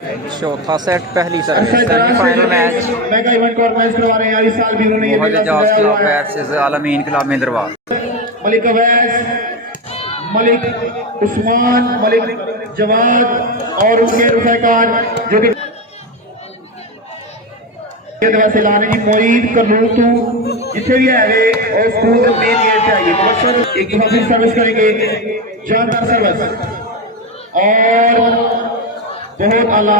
चौथा सेट पहली semifinal match Mohammad Ejaz club versus Almeen club Mendharwal. Malik Awais, Malik Usman, Malik Jawad और उनके रुफाकार जो कि से लाने की मोईद करलूतू जिथे भी है वे और स्कूल के मेन गेट से आइए। एक दफा फिर सर्विस करेंगे, जानदार सर्विस और बहुत आला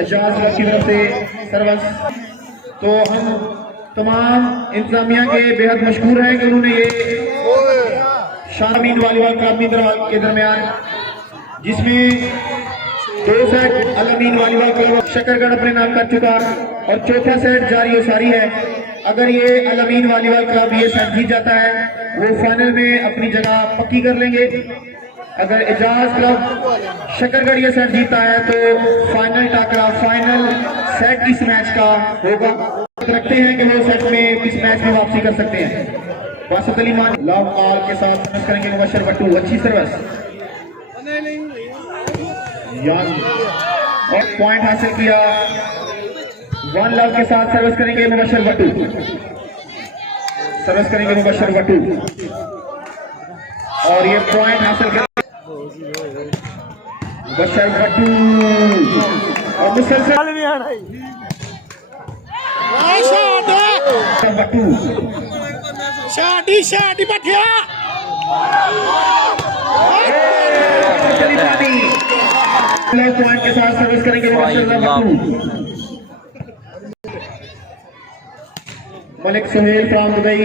एजाज की तरफ से सर्विस। तो हम तमाम इंतजामिया के बेहद मशहूर हैं कि उन्होंने ये शामीन वॉलीबॉल क्लब मेंदरवाल के दरमियान जिसमें 2 सेट आलमीन वॉलीबॉल क्लब शकरगढ़ अपने नाम कर चुका और चौथा सेट जारी और सारी है। अगर ये आलमीन वॉलीबॉल क्लब ये सेट जीत जाता है वो फाइनल में अपनी जगह पक्की कर लेंगे। अगर एजाज क्लब शकरगढ़ ये सेट जीता है तो फाइनल टाकरा फाइनल सेट इस मैच का होगा। रखते हैं कि वो सेट में इस मैच में वापसी कर सकते हैं। वासत अली मान लव ऑल के साथ सर्विस करेंगे मुबशर भट्टू, अच्छी सर्विस और पॉइंट हासिल किया। 1 लव के साथ सर्विस करेंगे मुबशर भट्टू, सर्विस करेंगे मुबशर भट्टू और ये पॉइंट हासिल कर मुबशर भट्टू और मुसलसल भट्टू शादी बठिया पॉइंट के साथ सर्विस करेंगे मलिक सुहेल फ्रॉम दुबई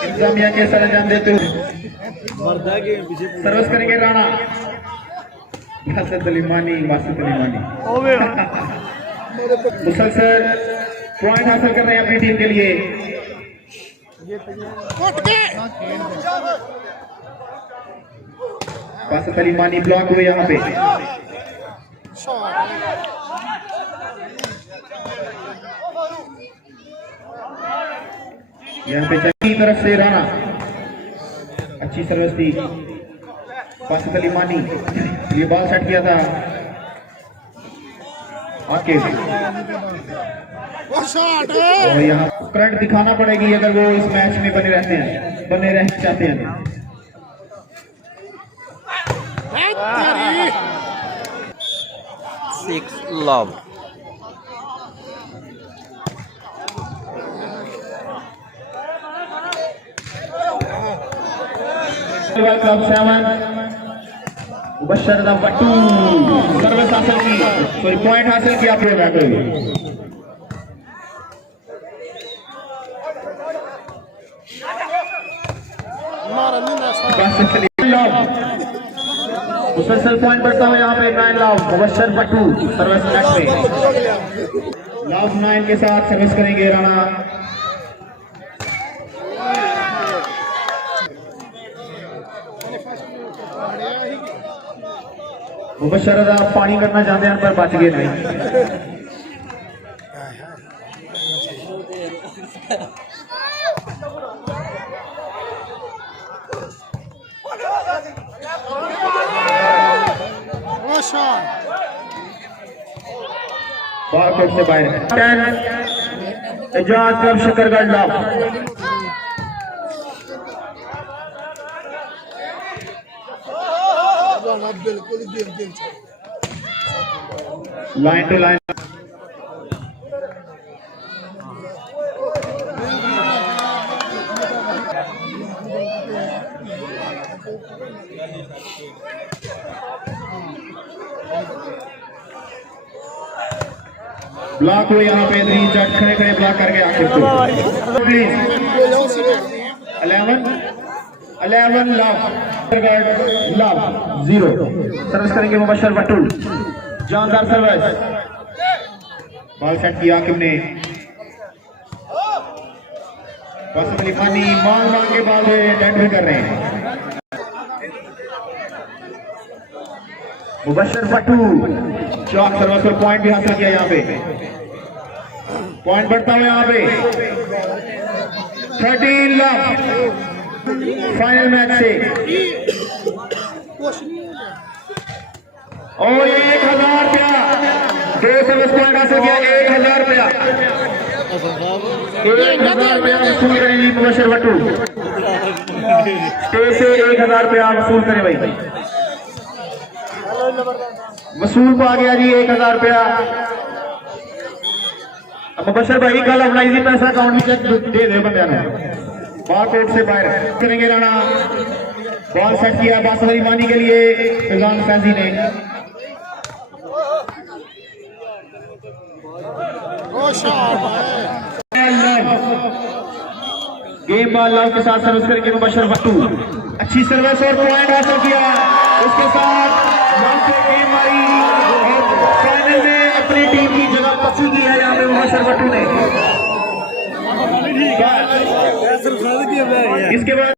इंतजामिया के सर अंजाम देते हुए सर्विस करेंगे राणा वासित अली मानी मुसलसल पॉइंट हासिल कर रहे हैं अपनी टीम के लिए। वासित अली मानी ब्लॉक हुए यहाँ पे। यहाँ पे चक्की तरफ से राणा, अच्छी सर्विस थी। वासित अली मानी ये बॉल सेट किया था आके और यहाँ करंट दिखाना पड़ेगी अगर वो इस मैच में बने रहना चाहते हैं। 6 love club 7 Mubashar Bhattu service हासिल की, सॉरी पॉइंट हासिल किया अपने मैच में। मुसलसल पॉइंट बढ़ता हुआ यहाँ पे 9 love Mubashar Bhattu service match में। लव 9 के साथ सर्विस करेंगे राणा। मुबशर पानी करना चाहते हैं पर बच गए नहीं। बारकोट से बाहर 10 Ejaz club Shakargarh love. Line to line block हुए यहाँ पे 3 जट खड़े ब्लॉक करके आखिर प्लीज 11 लव 0 सर्विस करेंगे मुबशर भट्टू, जानदार सर्विस बॉल सेट किया किमने। वासित अली खानी मांग के बॉल डेंट भी कर रहे हैं। मुबशर भट्टू चौक सर्विस पर पॉइंट भी हासिल किया। यहाँ पे पॉइंट बढ़ता हुआ यहाँ पे 13 लव फाइनल मैच से और 1000 रुपया 2 सर्विस पॉइंट हासिल किया 1000 रुपया 1000 रुपया वसूल करेंगे मुबशर भट्टू स्टेज से 1000 रुपया वसूल करें भाई वसूल को आ गया जी 1000 रुपया मुबशर भाई कल अपना इजी पैसा अकाउंट में चेक दे दे बंदे बार कोर्ट से बाहर करेंगे राणा बॉल सेट किया बासरी मानी के लिए फिजान फैजी ने गेम बॉल लव के साथ सर्विस करेंगे मुबशर भट्टू अच्छी सर्विस और पॉइंट हासिल किया उसके साथ गेम मारी और फाइनल में अपनी टीम की जगह पक्की की है यहाँ पे मुबशर भट्टू ने इसके बाद